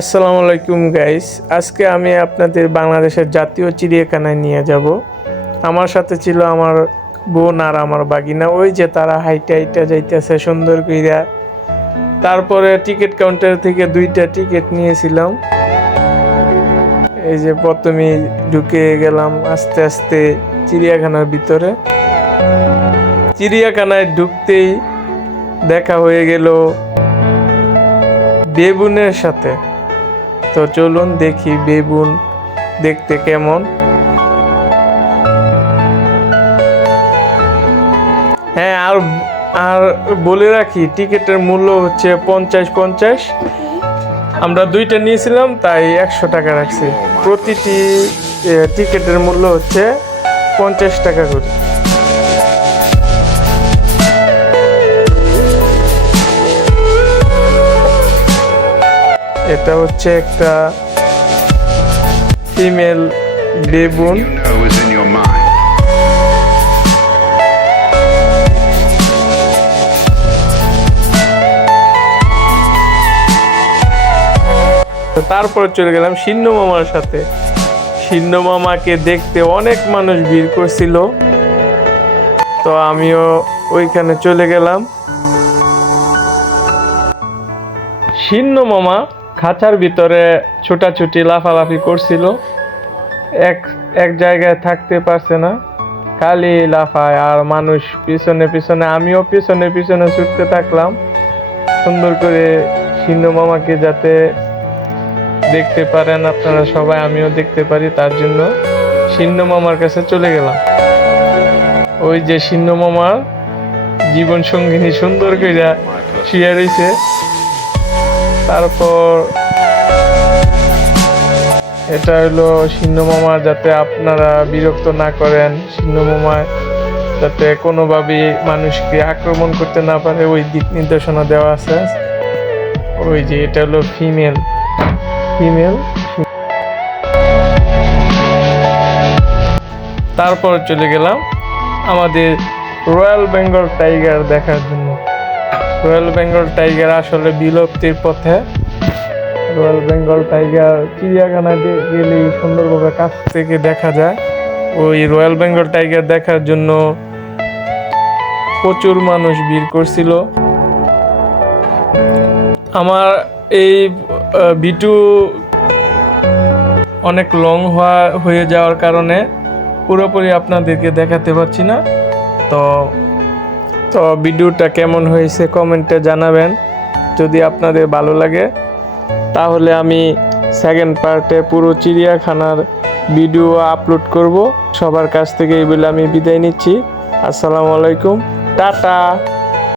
আসসালামু আলাইকুম গাইস, আজকে আমি আপনাদের বাংলাদেশের জাতীয় চিড়িয়াখানায় নিয়ে যাব। আমার সাথে ছিল আমার বোন আর আমার বাগিনা। ওই যে তারা হাইটা হাইটা যাইতেছে সুন্দর কইরা। তারপরে টিকিট কাউন্টার থেকে 2টা টিকিট নিয়েছিলাম। এই যে প্রথমে ঢুকে গেলাম আস্তে আস্তে চিড়িয়াখানার ভিতরে। চিড়িয়াখানায় ঢুকতেই দেখা হয়ে গেল বেবুনের সাথে। তো চলুন দেখি বেবুন দেখতে কেমন। হ্যাঁ, আর বলে রাখি, টিকিটের মূল্য হচ্ছে 50। আমরা 2টা নিয়েছিলাম তাই 100 টাকা রাখছি। প্রতিটি টিকিটের মূল্য হচ্ছে 50 টাকা করে। এটা হচ্ছে একটা ফিমেল বেবুন। তারপরে চলে গেলাম সিন্ন মামার সাথে। সিন্ন মামাকে দেখতে অনেক মানুষ ভিড় করছিল, তো আমিও ওইখানে চলে গেলাম। সিন্ন মামা খাঁচার ভিতরে ছোটাছুটি লাফালাফি করছিল, এক জায়গায় থাকতে পারছে না, খালি লাফায় আর মানুষ পিছনে পিছনে। আমিও পিছনে পিছনে ছুটতে থাকলাম সুন্দর করে সিন্ন মামাকে যাতে দেখতে পারেন আপনারা সবাই, আমিও দেখতে পারি, তার জন্য সিন্ন মামার কাছে চলে গেলাম। ওই যে সিন্ন মামার জীবন সঙ্গিনী সুন্দর করে শুয়ে রয়েছে। তারপর এটা হলো সিন্ন মামা, যাতে আপনারা বিরক্ত না করেন, সিন্ন মামা যাতে কোনোভাবেই মানুষকে আক্রমণ করতে না পারে ওই দিক নির্দেশনা দেওয়া আছে। ওই যে এটা হলো ফিমেল। তারপর চলে গেলাম আমাদের রয়্যাল বেঙ্গল টাইগার দেখার জন্য। রয়্যাল বেঙ্গল টাইগার আসলে বিলুপ্তির পথে। রয়্যাল বেঙ্গল টাইগার চিড়িয়াখানায় গেলেই সুন্দরভাবে কাছ থেকে দেখা যায়। ওই রয়্যাল বেঙ্গল টাইগার দেখার জন্য প্রচুর মানুষ ভিড় করছিল। আমার এই ভিডিও অনেক লং হয়ে যাওয়ার কারণে পুরোপুরি আপনাদেরকে দেখাতে পারছি না। তো ভিডিওটা কেমন হয়েছে কমেন্টে জানাবেন। যদি আপনাদের ভালো লাগে তাহলে আমি সেকেন্ড পার্টে পুরো চিড়িয়াখানার ভিডিও আপলোড করব। সবার কাছ থেকে এই বলে আমি বিদায় নিচ্ছি। আসসালামু আলাইকুম, টাটা।